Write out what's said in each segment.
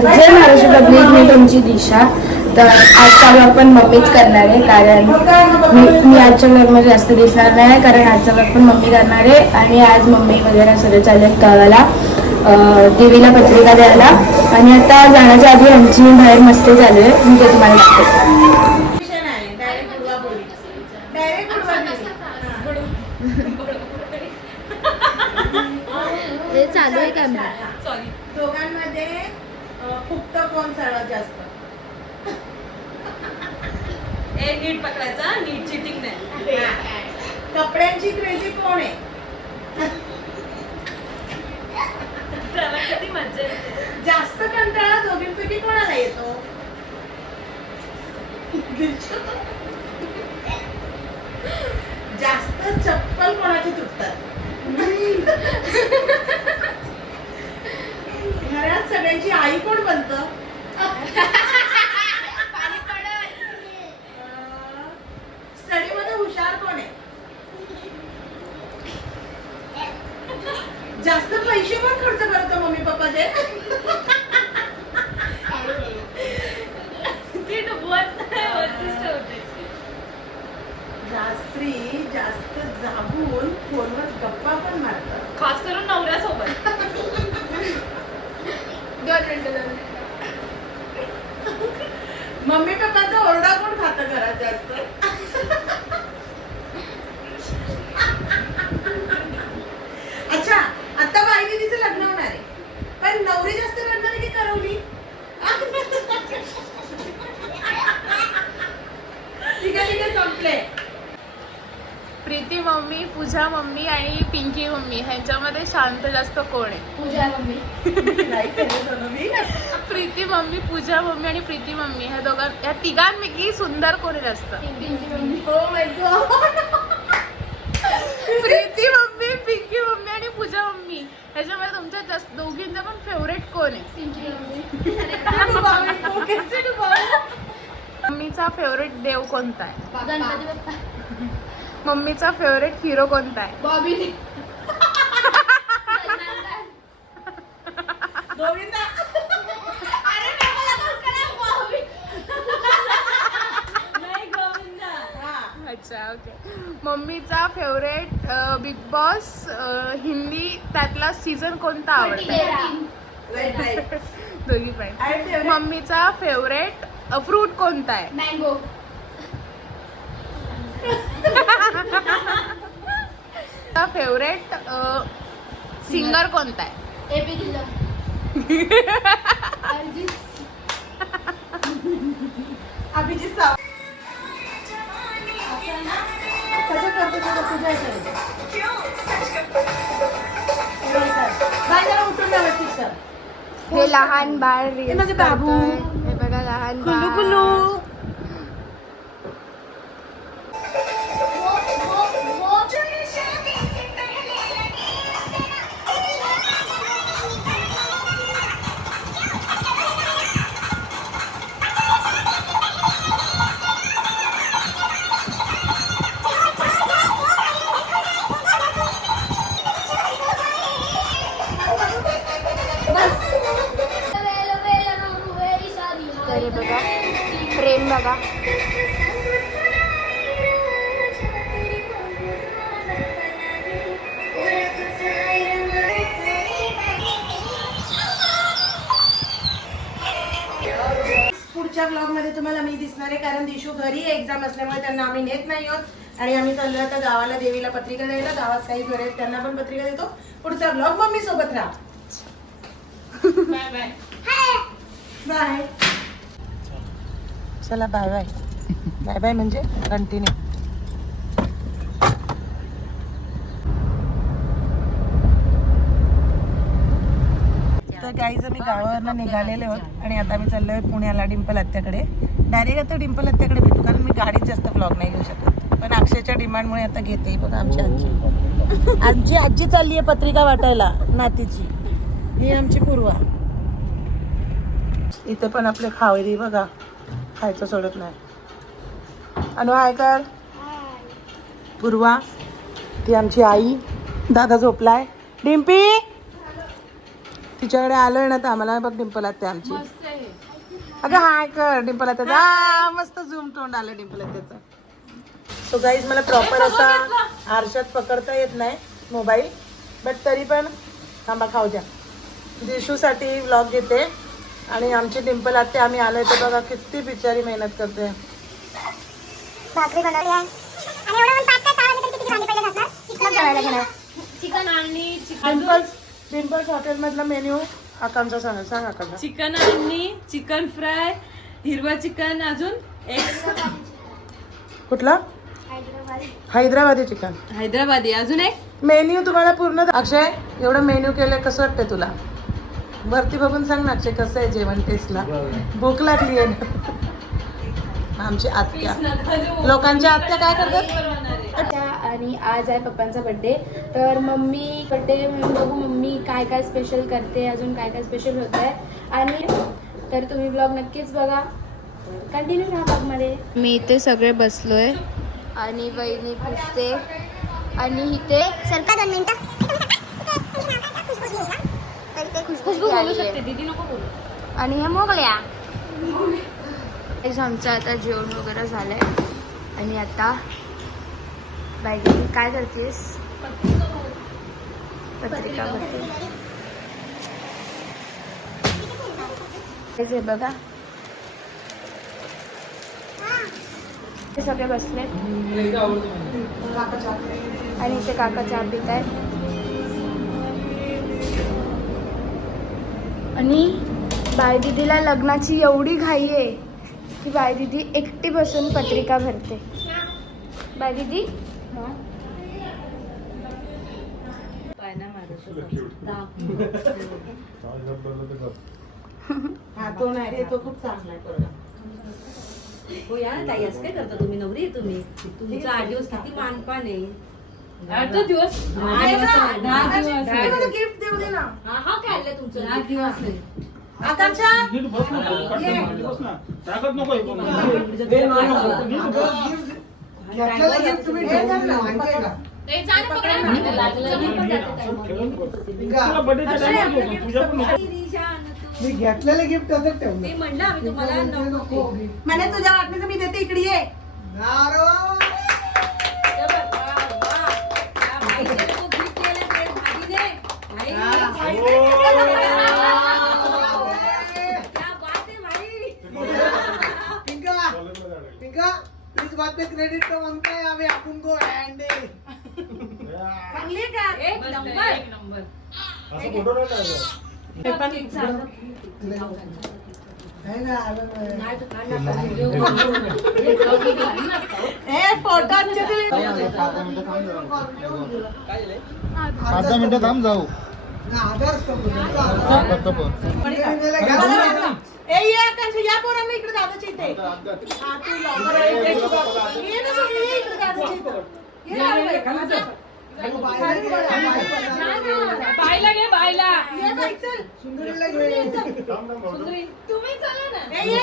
जय Maharashtra public, मी तुमची दिशा. तर आजचा ब्लॉग पण मम्मीच करणार आहे, कारण मी आजच्या ब्लॉगमध्ये जास्त दिसणार नाही, कारण आजचा ब्लॉग पण मम्मी करणार आहे. आणि आज मम्मी वगैरे सगळे चालले आहेत गावाला देवीला पत्रिका द्यायला. आणि आता जाण्याच्या आधी आमची बाहेर मस्ती चालू आहे, मी ते तुम्हाला दाखवते. चालू आहे का दोघांमध्ये फुकट कोण सर्वात जास्त? नीट पकडायचा, नीट चिटिंग नाही. कपड्यांची क्रेझी कोण आहे? त्याला किती मजा येते. जास्त कंटाळा दोघींपैकी कोणाला येतो? जास्त चप्पल कोणाची तुटतात? घरात सगळ्यांची आई कोण बनतं? स्टडी मध्ये हुशार कोण आहे? जास्त पैसे पण खर्च करतो मम्मी पप्पाचे? ती डुबवत नाही, वरतीच ठेवते. जास्त जागून फोनवर गप्पा पण मारतात, खास करून नवऱ्यासोबत. 2 मिनिटं. मम्मी पप्पाचा ओरडा कोण खातं घरात जास्त? अच्छा, आता बाई दीदीचं लग्न होणार आहे, पण नवरी जास्त रडणार की करवली? ठीक आहे संपले. प्रीती मम्मी, पूजा मम्मी आणि पिंकी मम्मी ह्यांच्यामध्ये शांत जास्त कोण आहे? पूजा मम्मी. नाही केलं दोन मी. प्रीती मम्मी, पूजा मम्मी आणि प्रीती मम्मी ह्या तिघांपैकी सुंदर कोण आहे जास्त? Oh my God. Preeti mummy, Pinky mummy आणि पूजा मम्मी ह्याच्यामध्ये तुमच्या जास्त दोघींचा पण फेवरेट कोण आहे? कैसे डुबाऊ? मम्मीचा फेवरेट देव कोणता आहे? गणपती बाप्पा. मम्मीचा फेवरेट हिरो कोणता आहे? बॉबी. गोविंदा. नाही गोविंदा. हा. अच्छा, ओके. मम्मीचा फेवरेट बिग बॉस हिंदी त्यातला सीझन कोणता आवडतो? Right. दोघी पण. आणि favorite? मम्मीचा फेवरेट फ्रूट कोणता आहे? मँगो. फेवरेट सिंगर कोणता आहे? एपी दिलं. अभिजित सावंत. कसं करतो तुझं तुझ्या ह्याच्यामध्ये? बाय जरा उठून व्यवस्थित कर. हे लहान बाळ हे रील्स माझे बाबू. करतोय. हे बघा लहान कुल्लू बाळ. कुल्लू. तर हे बघा प्रेम बघा. पुढच्या ब्लॉग मध्ये तुम्हाला मी दिसणार आहे, कारण दिशू घरी एक्झाम असल्यामुळे त्यांना आम्ही नेत नाही आहोत. आणि आम्ही चाललो आता गावाला देवीला पत्रिका द्यायला. गावात काही घर आहेत त्यांना पण पत्रिका देतो. पुढचा ब्लॉग मम्मी सोबत राहा. Bye bye. बाय. चला बाय बाय. बाय बाय म्हणजे कंटिन्यू. तर गाईज आम्ही गावावरनं निघालेले आहोत आणि आता आम्ही चाललोय पुण्याला डिंपल आत्याकडे. डायरेक्ट आता डिंपल आत्याकडे भेटू, कारण मी गाडीत जास्त ब्लॉग नाही घेऊ शकत. पण अक्षयच्या डिमांडमुळे आता घेते. बघा आमची आजी चालली आहे पत्रिका वाटायला नातीची. ही आमची पूर्वा. इथे पण आपले खावेरी बघा, खायचं सोडत नाही. अनु हाय कर. पूर्वा, ती आमची आई. दादा झोपलाय. डिम्पी तिच्याकडे आलोय ना तर आम्हाला बघ डिंपल आत्या आमची. अगं हाय कर डिंपल आत्या. मस्त झूम तोंड आलं डिंपल आत्याचं. सो गाईज मला प्रॉपर असा आरशात पकडता येत नाही मोबाईल, बट तरी पण थांबा खाऊ द्या. दिशूसाठी व्लॉग घेते आणि आमची डिंपल आत्या आम्ही आलोय तर बघा किती बिचारी मेहनत करते. भाकरी बनवली आहे आणि एवढं पण 5 ते 6 मिनिटं किती भांडी पहिले घासणार चिकन बनवायला घेणार. चिकन आणि डिंपल्स हॉटेलमधला मेन्यू आकांक्षा सांग आकांक्षा. चिकन आणि चिकन फ्राय, हिरवा चिकन, अजून एक कुठला? हैदराबादी चिकन. हैदराबादी, अजून एक मेन्यू तुम्हाला पूर्ण. अक्षय एवढं मेन्यू केलं कसं वाटतंय तुला? वरती बघून सांग ना अक्षय कसं आहे जेवण टेस्टला. भूक लागली आहे ना. आमची आत्या, लोकांच्या आत्या काय करतात. आणि आज आहे पप्पांचा बड्डे, तर मम्मी बड्डे म्हणून बघू मम्मी काय काय स्पेशल करते, अजून काय काय स्पेशल होत आहे. आणि तर तुम्ही ब्लॉग नक्कीच बघा, कंटिन्यू राहा ब्लॉगमध्ये. मी इथे सगळे बसलोय आणि वहिनी पुसते आणि इथे सरका 2 मिनिटं खुशबू बोलू शकते, दीदी नको बोलू. आणि ह्या मोगल्या. आमचं आता जेवण वगैरे झालंय आणि आता बाई काय करतेस? पत्रिका भरते. हे बघा हे सगळे बसले आणि इथे काका चहा पित आहेत. आणि बाय दीदीला लग्नाची एवढी घाई आहे की बाय दीदी एकटी बसून पत्रिका भरते. बाय दीदी हा तो नाही रे, तो खूप चांगला आहे पोरगा. हो या ना ताई, असं काय करता तुम्ही? नवरी आहे तुम्ही, तुमचं 8 दिवस किती मानपान आहे. 8 दिवस गिफ्ट देऊ दे ना. हा काय आणलंय तुमचं? 8 दिवस आहे. आकांक्षा मी घेतलेलं गिफ्ट असं ठेवलं. मी म्हणलं आम्ही तुम्हाला नको. म्हणे तुझ्या वाटणीचं मी देते, इकडे ये. पिंका इस बात पे क्रेडिट तो बनता है. अभी अपन को एंड चांगली आहे का? एक नंबर. फोटो 5-10 मिनिटं थांब जाऊ. या पोरांना इकडे दादाच्या इथे. हा, तू लवकर ये. ये ना सगळे, ये इकडे दादाच्या इथं. ये ना. बायला घे, बायला. ये बाई, चल. सुंदरीला घे. सुंदरी तुम्ही चला ना. ए, ये.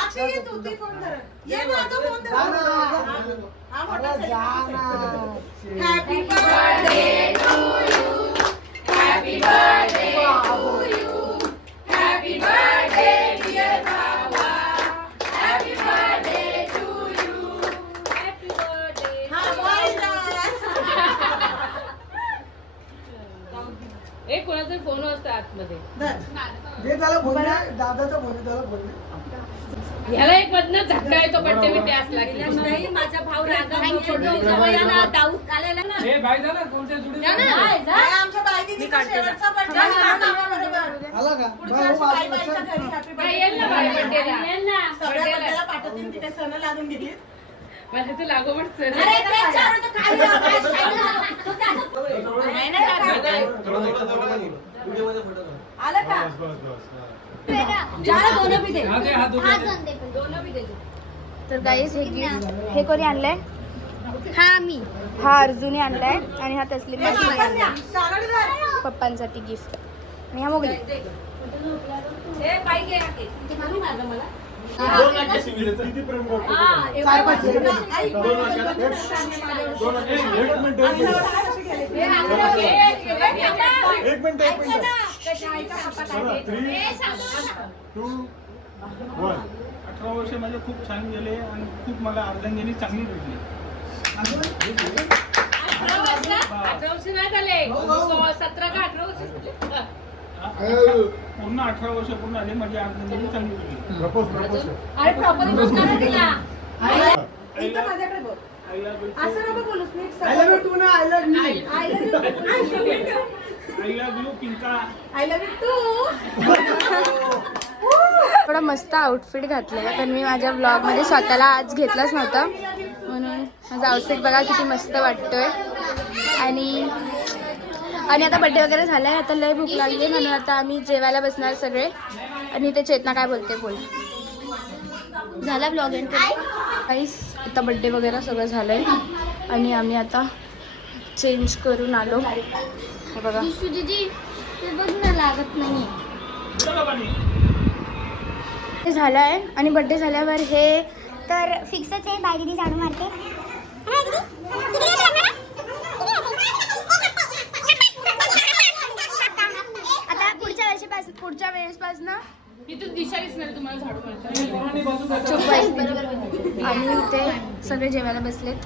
अक्षय, ये तू, ते फोन धर. ये ना, तो फोन धर. हा, मोठा celebration. Happy birthday to you. Happy birthday to you. Happy birthday dear बाबा. Happy birthday to you. Happy birthday. हा, बोल. एक कोणाचा फोन असतो आतमध्ये. जे त्याला बोलले, दादाचा बोलले, त्याला बोलले. ह्याला एक मधनं झटका येतो पट्टे बिट्टे असला की. नाही, माझा भाऊ रागा ना दाऊद आलेला ना. या ना. आमच्या बाई दीदीचा शेवटचा बर्थडे आहे. आला का? पुढच्या वर्षी बाई बाईच्या घरी हॅपी बाई, येईल ना बाई बर्थडे. बड्डेला. सगळ्या बर्थडेला पाठवतील, तिथे सण लागून गेली. माझ्या तू लागोपाठ चल. अरे, ते चार होतं, काय झालं? काय झालं? तो त्याचं- नाही ना, आलं का? ज्याला दोनं बी दे. दोन दे. तर गाईस हे गिफ्ट हे कोणी आणलंय? हा मी हा अर्जुनी आणलाय आणि हा तस्लीम आणलाय चालत जा. पप्पांसाठी गिफ्ट. आणि हा मोगली. ए, बाई घे हा केक. ते मारून मारलं मला. अठरा वर्ष माझे खूप छान गेले आणि खूप मला अर्धांगिनी चांगली भेटली. पूर्ण 18 वर्ष पूर्ण आले माझी अर्धांगिनी चांगली भेटली. I love you too ना, I love you. I love you पिंका. थोडा मस्त आउटफिट घातलेला पण मी माझ्या ब्लॉगमध्ये स्वतःला आज घेतलंच नव्हतं म्हणून माझा आउटफिट बघा किती मस्त वाटतोय. आणि आता बड्डे वगैरे झाला आहे. आता लय भूक लागली म्हणून आता आम्ही जेवायला बसणार सगळे. आणि ते चेतना काय बोलते बोल. झाला ब्लॉग एंड काहीच आता बड्डे वगैरे सगळं झालं आहे आणि आम्ही आता चेंज करून आलो. हे बघा दीदी ते बघ ना लागत नाही. हे झालं आहे आणि बड्डे झाल्यावर हे तर फिक्सच आहे. बाय दीदी झाडू मारते. आता पुढच्या वेळेसपासून इथून दिशा दिसणार तुम्हाला झाडू मारता. चुप बसते. आणि ते सगळे जेवायला बसलेत.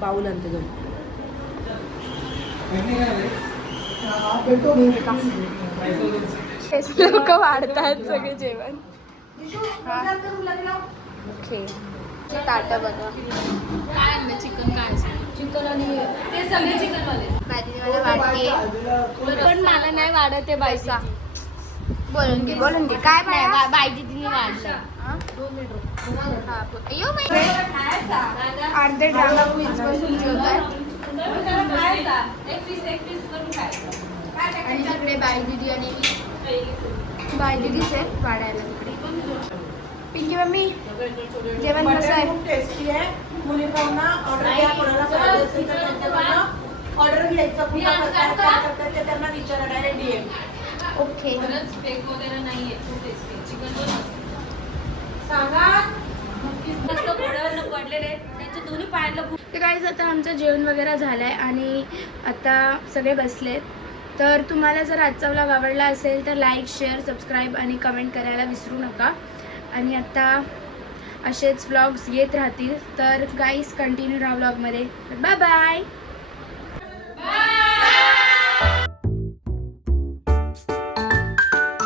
पाऊल आणते जाऊन. लोक वाढतात सगळे जेवण. ओके ताटं बघा. काय आणलं चिकन काय चिकन आणि ते सगळे चिकन वाले. मला वाटते पण मला नाही वाढत आहे बायसा. बोलून घे काय बाय दीदीने वाढलं. अर्धे ड्रामा क्वीन्स बसून जेवतात आणि तिकडे बाय दीदी आणि बाय दीदीच आहे वाढायला तिकडे. पिंकी मम्मी जेवण कसं आहे? खूप टेस्टी आहे. मुली पाहुणा ऑर्डर घ्या. कोणाला पाहिजे असेल तर त्यांच्याकडनं ऑर्डर घ्यायचं. पुन्हा काय करतात ते त्यांना विचारा डायरेक्ट DM. ओके स्टेक वगैरे नाहीये. खूप टेस्टी चिकन पण सांगा मस्त घोड्यावर पडलेले त्यांच्या दोन्ही पायांना खूप. तर काहीच आता आमचं जेवण वगैरे झालं आहे आणि आता सगळे बसलेत. तर तुम्हाला जर आजचा व्लॉग आवडला असेल तर लाईक शेअर सबस्क्राईब आणि कमेंट करायला विसरू नका. आणि आता असेच व्लॉग्स येत राहतील. तर गाईज कंटिन्यू राहा व्लॉगमध्ये. Bye bye.